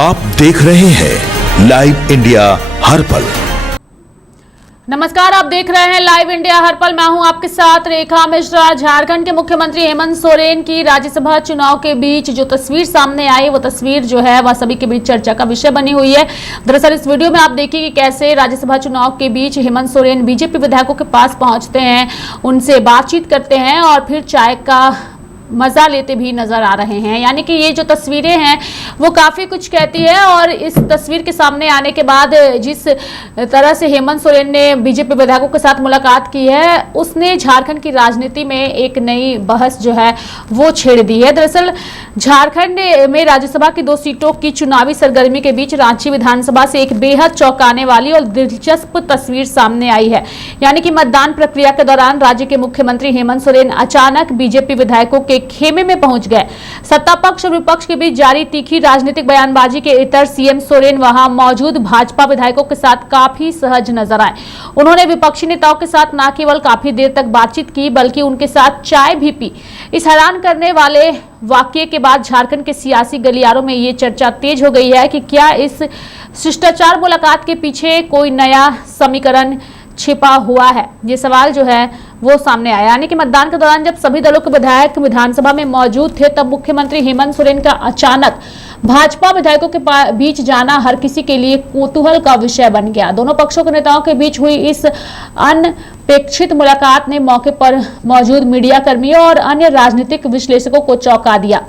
आप देख रहे हैं लाइव इंडिया हर पल। नमस्कार, आप देख रहे हैं लाइव इंडिया हर पल। मैं हूं आपके साथ रेखा मिश्रा। झारखंड के मुख्यमंत्री हेमंत सोरेन की राज्यसभा चुनाव के बीच जो तस्वीर सामने आई, वो तस्वीर जो है वह सभी के बीच चर्चा का विषय बनी हुई है। दरअसल इस वीडियो में आप देखिए कि कैसे राज्यसभा चुनाव के बीच हेमंत सोरेन बीजेपी विधायकों के पास पहुंचते हैं, उनसे बातचीत करते हैं और फिर चाय का मजा लेते भी नजर आ रहे हैं। यानी कि ये जो तस्वीरें हैं वो काफी कुछ कहती है। और इस तस्वीर के सामने आने के बाद जिस तरह से हेमंत सोरेन ने बीजेपी विधायकों के साथ मुलाकात की है, उसने झारखंड की राजनीति में एक नई बहस जो है वो छेड़ दी है। दरअसल झारखंड में राज्यसभा की 2 सीटों की चुनावी सरगर्मी के बीच रांची विधानसभा से एक बेहद चौंकाने वाली और दिलचस्प तस्वीर सामने आई है। यानी कि मतदान प्रक्रिया के दौरान राज्य के मुख्यमंत्री हेमंत सोरेन अचानक बीजेपी विधायकों के खेमे में पहुंच गए। सत्ता पक्ष और विपक्ष के बीच जारी तीखी राजनीतिक बयानबाजी के इतर सीएम सोरेन वहां मौजूद भाजपा विधायकों के साथ काफी सहज नजर आए। उन्होंने विपक्षी नेताओं के साथ न केवल काफी देर तक बातचीत की, बल्कि उनके साथ चाय भी पी। इस हैरान करने वाले वाकये के बाद झारखंड के सियासी गलियारों में ये चर्चा तेज हो गई है कि क्या इस शिष्टाचार मुलाकात के पीछे कोई नया समीकरण छिपा हुआ है। ये सवाल जो है वो सामने आया। यानी कि मतदान के दौरान जब सभी दलों के विधायक विधानसभा में मौजूद थे, तब मुख्यमंत्री हेमंत सोरेन का अचानक भाजपा विधायकों के बीच जाना हर किसी के लिए कौतूहल का विषय बन गया। दोनों पक्षों के नेताओं के बीच हुई इस अनपेक्षित मुलाकात ने मौके पर मौजूद मीडिया कर्मियों और अन्य राजनीतिक विश्लेषकों को चौंका दिया।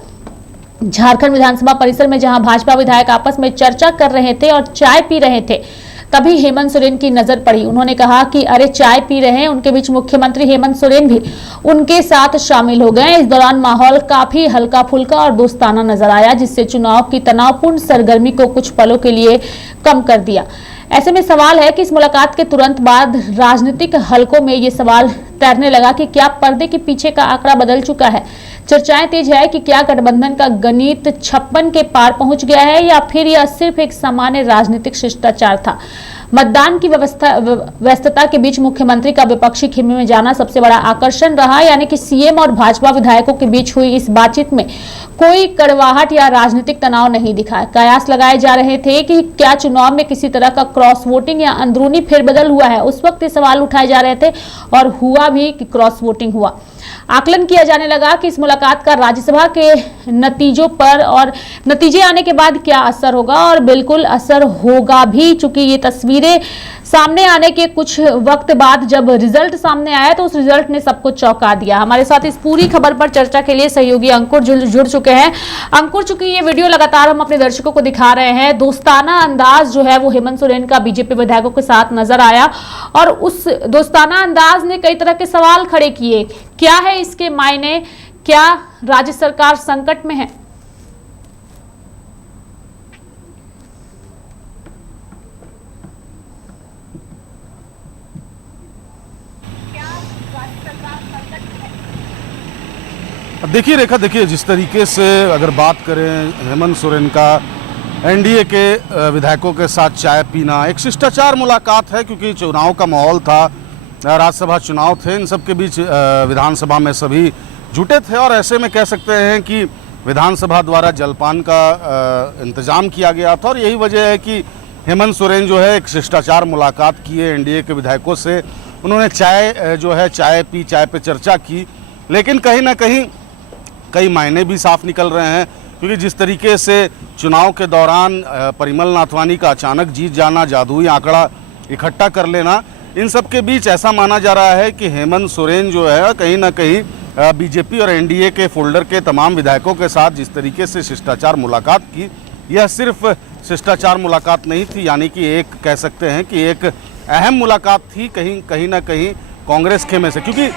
झारखंड विधानसभा परिसर में जहां भाजपा विधायक आपस में चर्चा कर रहे थे और चाय पी रहे थे, तभी हेमंत सोरेन की नजर पड़ी। उन्होंने कहा कि अरे चाय पी रहे हैं। उनके बीच मुख्यमंत्री हेमंत सोरेन भी उनके साथ शामिल हो गए। इस दौरान माहौल काफी हल्का फुल्का और दोस्ताना नजर आया, जिससे चुनाव की तनावपूर्ण सरगर्मी को कुछ पलों के लिए कम कर दिया। ऐसे में सवाल है कि इस मुलाकात के तुरंत बाद राजनीतिक हलकों में ये सवाल तैरने लगा कि क्या पर्दे के पीछे का आंकड़ा बदल चुका है। चर्चाएं तेज है कि क्या गठबंधन का गणित 56 के पार पहुंच गया है, या फिर यह सिर्फ एक सामान्य राजनीतिक शिष्टाचार था। मतदान की व्यस्तता के बीच मुख्यमंत्री का विपक्षी खेमे में जाना सबसे बड़ा आकर्षण रहा। यानी कि सीएम और भाजपा विधायकों के बीच हुई इस बातचीत में कोई कड़वाहट या राजनीतिक तनाव नहीं दिखा। कयास लगाए जा रहे थे कि क्या चुनाव में किसी तरह का क्रॉस वोटिंग या अंदरूनी फेरबदल हुआ है। उस वक्त ये सवाल उठाए जा रहे थे और हुआ भी कि क्रॉस वोटिंग हुआ। आकलन किया जाने लगा कि इस मुलाकात का राज्यसभा के नतीजों पर और नतीजे आने के बाद क्या असर होगा, और बिल्कुल असर होगा भी, चूंकि ये तस्वीरें सामने आने के कुछ वक्त बाद जब रिजल्ट सामने आया तो उस रिजल्ट ने सबको चौंका दिया। हमारे साथ इस पूरी खबर पर चर्चा के लिए सहयोगी अंकुर जुड़ चुके हैं। अंकुर, चूंकि ये वीडियो लगातार हम अपने दर्शकों को दिखा रहे हैं, दोस्ताना अंदाज जो है वो हेमंत सोरेन का बीजेपी विधायकों के साथ नजर आया और उस दोस्ताना अंदाज ने कई तरह के सवाल खड़े किए। क्या है इसके मायने? क्या राज्य सरकार संकट में है? देखिए रेखा, देखिए जिस तरीके से अगर बात करें हेमंत सोरेन का एनडीए के विधायकों के साथ चाय पीना एक शिष्टाचार मुलाकात है, क्योंकि चुनाव का माहौल था, राज्यसभा चुनाव थे, इन सब के बीच विधानसभा में सभी जुटे थे और ऐसे में कह सकते हैं कि विधानसभा द्वारा जलपान का इंतजाम किया गया था। और यही वजह है कि हेमंत सोरेन जो है एक शिष्टाचार मुलाकात किए एनडीए के विधायकों से। उन्होंने चाय पी, चाय पे चर्चा की, लेकिन कहीं ना कहीं कई मायने भी साफ निकल रहे हैं, क्योंकि जिस तरीके से चुनाव के दौरान परिमल नाथवानी का अचानक जीत जाना, जादुई आंकड़ा इकट्ठा कर लेना, इन सब के बीच ऐसा माना जा रहा है कि हेमंत सोरेन जो है कहीं ना कहीं बीजेपी और एनडीए के फोल्डर के तमाम विधायकों के साथ जिस तरीके से शिष्टाचार मुलाकात की, यह सिर्फ शिष्टाचार मुलाकात नहीं थी, यानी कि एक कह सकते हैं कि एक अहम मुलाकात थी कहीं ना कहीं कांग्रेस खेमे से। क्योंकि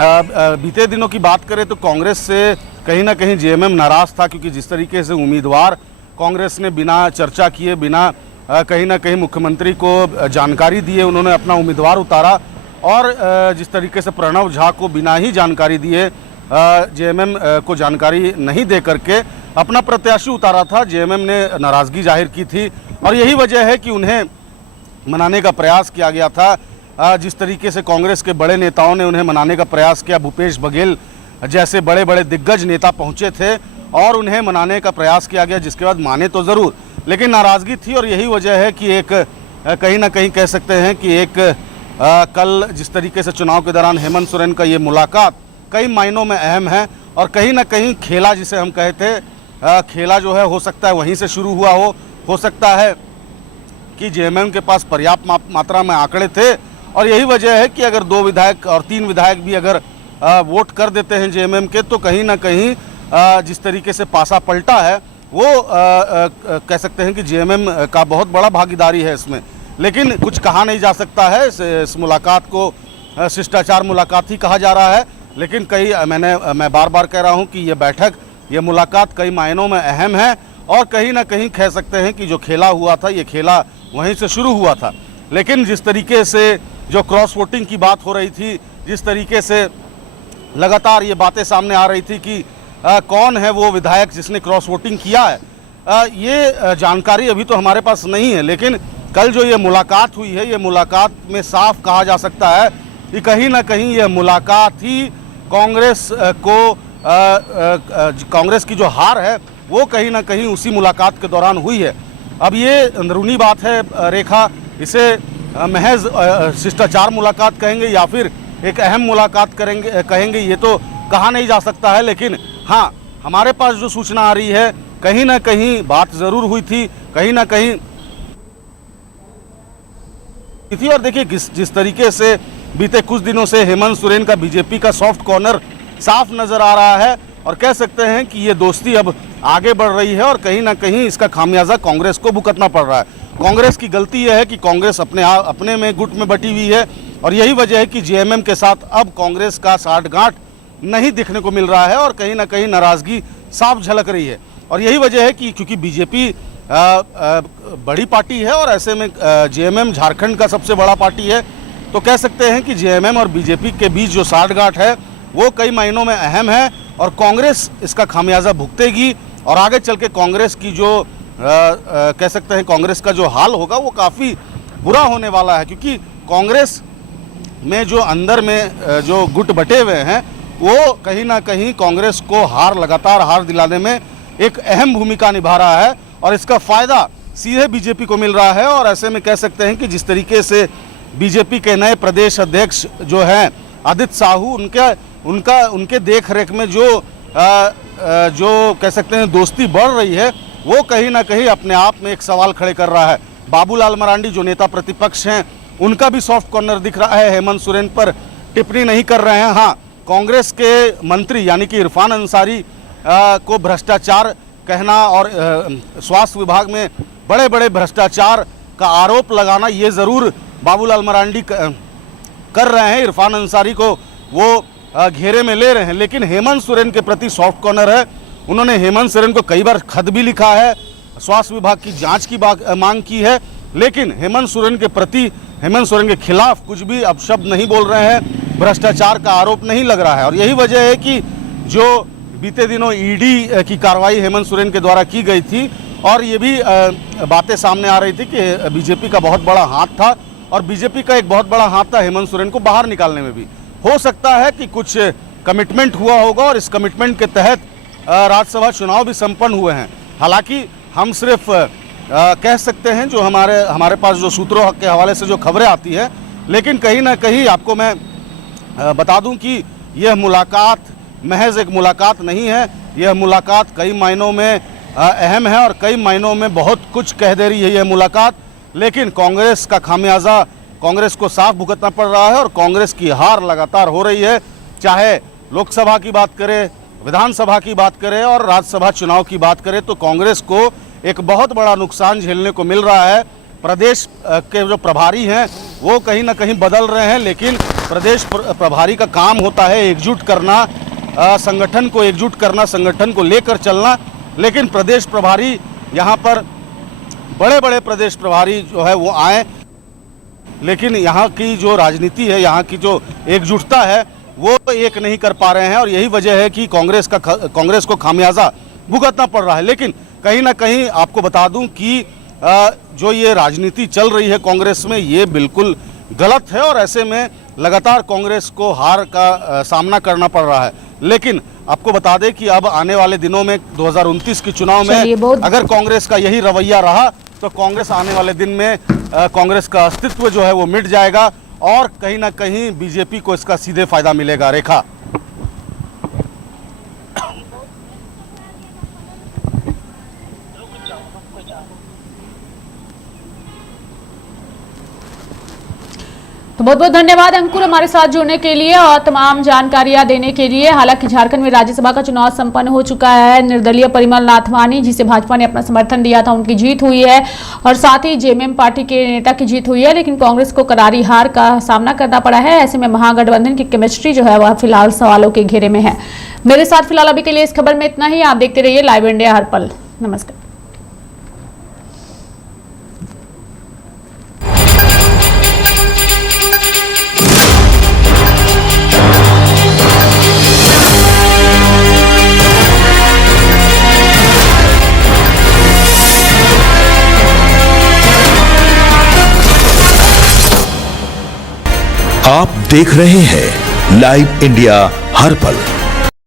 बीते दिनों की बात करें तो कांग्रेस से कहीं ना कहीं जेएमएम नाराज़ था, क्योंकि जिस तरीके से उम्मीदवार कांग्रेस ने बिना चर्चा किए, बिना कहीं ना कहीं मुख्यमंत्री को जानकारी दिए उन्होंने अपना उम्मीदवार उतारा, और जिस तरीके से प्रणव झा को बिना ही जानकारी दिए जेएमएम को जानकारी नहीं दे करके अपना प्रत्याशी उतारा था, जेएमएम ने नाराज़गी जाहिर की थी। और यही वजह है कि उन्हें मनाने का प्रयास किया गया था। जिस तरीके से कांग्रेस के बड़े नेताओं ने उन्हें मनाने का प्रयास किया, भूपेश बघेल जैसे बड़े बड़े दिग्गज नेता पहुंचे थे और उन्हें मनाने का प्रयास किया गया, जिसके बाद माने तो ज़रूर, लेकिन नाराज़गी थी। और यही वजह है कि एक कहीं ना कहीं कह सकते हैं कि एक कल जिस तरीके से चुनाव के दौरान हेमंत सोरेन का ये मुलाकात कई मायनों में अहम है, और कहीं ना कहीं खेला जिसे हम कहे थे, खेला जो है हो सकता है वहीं से शुरू हुआ हो सकता है कि जेएमएम के पास पर्याप्त मात्रा में आंकड़े थे, और यही वजह है कि अगर 2 विधायक और 3 विधायक भी अगर वोट कर देते हैं जेएमएम के, तो कहीं ना कहीं जिस तरीके से पासा पलटा है वो कह सकते हैं कि जेएमएम का बहुत बड़ा भागीदारी है इसमें। लेकिन कुछ कहा नहीं जा सकता है, इस मुलाकात को शिष्टाचार मुलाकात ही कहा जा रहा है, लेकिन मैं बार बार कह रहा हूं कि ये बैठक, ये मुलाकात कई मायनों में अहम है, और कहीं ना कहीं कह सकते हैं कि जो खेला हुआ था ये खेला वहीं से शुरू हुआ था। लेकिन जिस तरीके से जो क्रॉस वोटिंग की बात हो रही थी, जिस तरीके से लगातार ये बातें सामने आ रही थी कि कौन है वो विधायक जिसने क्रॉस वोटिंग किया है, ये जानकारी अभी तो हमारे पास नहीं है। लेकिन कल जो ये मुलाकात हुई है, ये मुलाकात में साफ कहा जा सकता है कि कहीं ना कहीं ये मुलाकात ही कांग्रेस को कांग्रेस की जो हार है वो कहीं ना कहीं उसी मुलाकात के दौरान हुई है। अब ये अंदरूनी बात है रेखा, इसे महज शिष्टाचार मुलाकात कहेंगे या फिर एक अहम मुलाकात कहेंगे, ये तो कहा नहीं जा सकता है। लेकिन हाँ, हमारे पास जो सूचना आ रही है, कहीं ना कहीं बात ज़रूर हुई थी, कहीं ना कहीं थी। और देखिए जिस तरीके से बीते कुछ दिनों से हेमंत सोरेन का बीजेपी का सॉफ्ट कॉर्नर साफ नजर आ रहा है, और कह सकते हैं कि ये दोस्ती अब आगे बढ़ रही है, और कहीं ना कहीं इसका खामियाजा कांग्रेस को भुगतना पड़ रहा है। कांग्रेस की गलती यह है कि कांग्रेस अपने में गुट में बटी हुई है, और यही वजह है कि जेएमएम के साथ अब कांग्रेस का साठगांठ नहीं दिखने को मिल रहा है, और कहीं ना कहीं नाराजगी साफ झलक रही है। और यही वजह है कि क्योंकि बीजेपी बड़ी पार्टी है, और ऐसे में जेएमएम झारखंड का सबसे बड़ा पार्टी है, तो कह सकते हैं कि जेएमएम और बीजेपी के बीच जो साठगांठ है वो कई मायनों में अहम है, और कांग्रेस इसका खामियाजा भुगतेगी। और आगे चल के कांग्रेस की जो कह सकते हैं कांग्रेस का जो हाल होगा वो काफ़ी बुरा होने वाला है, क्योंकि कांग्रेस में जो अंदर में जो गुट बटे हुए हैं वो कहीं ना कहीं कांग्रेस को लगातार हार दिलाने में एक अहम भूमिका निभा रहा है, और इसका फ़ायदा सीधे बीजेपी को मिल रहा है। और ऐसे में कह सकते हैं कि जिस तरीके से बीजेपी के नए प्रदेश अध्यक्ष जो हैं आदित्य साहू, उनके देख रेख में जो कह सकते हैं दोस्ती बढ़ रही है, वो कहीं ना कहीं अपने आप में एक सवाल खड़े कर रहा है। बाबूलाल मरांडी जो नेता प्रतिपक्ष हैं, उनका भी सॉफ्ट कॉर्नर दिख रहा है, हेमंत सोरेन पर टिप्पणी नहीं कर रहे हैं। हाँ, कांग्रेस के मंत्री यानी कि इरफान अंसारी को भ्रष्टाचार कहना और स्वास्थ्य विभाग में बड़े बड़े भ्रष्टाचार का आरोप लगाना, ये ज़रूर बाबूलाल मरांडी कर रहे हैं। इरफान अंसारी को वो घेरे में ले रहे हैं, लेकिन हेमंत सोरेन के प्रति सॉफ्ट कॉर्नर है। उन्होंने हेमंत सोरेन को कई बार खत भी लिखा है, स्वास्थ्य विभाग की जांच की मांग की है, लेकिन हेमंत सोरेन के प्रति, हेमंत सोरेन के खिलाफ कुछ भी अपशब्द नहीं बोल रहे हैं, भ्रष्टाचार का आरोप नहीं लग रहा है। और यही वजह है कि जो बीते दिनों ईडी की कार्रवाई हेमंत सोरेन के द्वारा की गई थी, और ये भी बातें सामने आ रही थी कि बीजेपी का बहुत बड़ा हाथ था, और बीजेपी का एक बहुत बड़ा हाथ था हेमंत सोरेन को बाहर निकालने में भी। हो सकता है कि कुछ कमिटमेंट हुआ होगा, और इस कमिटमेंट के तहत राज्यसभा चुनाव भी संपन्न हुए हैं। हालांकि हम सिर्फ कह सकते हैं जो हमारे पास जो सूत्रों के हवाले से जो खबरें आती है, लेकिन कहीं ना कहीं आपको मैं बता दूं कि यह मुलाकात महज एक मुलाकात नहीं है, यह मुलाकात कई मायनों में अहम है, और कई मायनों में बहुत कुछ कह दे रही है यह मुलाकात। लेकिन कांग्रेस का खामियाजा कांग्रेस को साफ भुगतना पड़ रहा है, और कांग्रेस की हार लगातार हो रही है। चाहे लोकसभा की बात करें, विधानसभा की बात करें और राज्यसभा चुनाव की बात करें, तो कांग्रेस को एक बहुत बड़ा नुकसान झेलने को मिल रहा है। प्रदेश के जो प्रभारी हैं वो कहीं ना कहीं बदल रहे हैं, लेकिन प्रदेश प्रभारी का काम होता है एकजुट करना, संगठन को एकजुट करना, संगठन को लेकर चलना। लेकिन प्रदेश प्रभारी यहाँ पर बड़े बड़े प्रदेश प्रभारी जो है वो आए, लेकिन यहाँ की जो राजनीति है, यहाँ की जो एकजुटता है वो एक नहीं कर पा रहे हैं, और यही वजह है कि कांग्रेस को खामियाजा भुगतना पड़ रहा है। लेकिन कहीं ना कहीं आपको बता दूं कि जो ये राजनीति चल रही है कांग्रेस में, ये बिल्कुल गलत है, और ऐसे में लगातार कांग्रेस को हार का सामना करना पड़ रहा है। लेकिन आपको बता दें कि अब आने वाले दिनों में 2029 के चुनाव में अगर कांग्रेस का यही रवैया रहा तो कांग्रेस आने वाले दिन में कांग्रेस का अस्तित्व जो है वो मिट जाएगा और कहीं ना कहीं बीजेपी को इसका सीधे फायदा मिलेगा। रेखा, तो बहुत बहुत धन्यवाद अंकुर हमारे साथ जुड़ने के लिए और तमाम जानकारियां देने के लिए। हालांकि झारखंड में राज्यसभा का चुनाव संपन्न हो चुका है। निर्दलीय परिमल नाथवानी, जिसे भाजपा ने अपना समर्थन दिया था, उनकी जीत हुई है और साथ ही जेएमएम पार्टी के नेता की जीत हुई है। लेकिन कांग्रेस को करारी हार का सामना करना पड़ा है। ऐसे में महागठबंधन की केमिस्ट्री जो है वह फिलहाल सवालों के घेरे में है। मेरे साथ फिलहाल अभी के लिए इस खबर में इतना ही। आप देखते रहिए लाइव इंडिया हर पल। नमस्कार। आप देख रहे हैं लाइव इंडिया हर पल।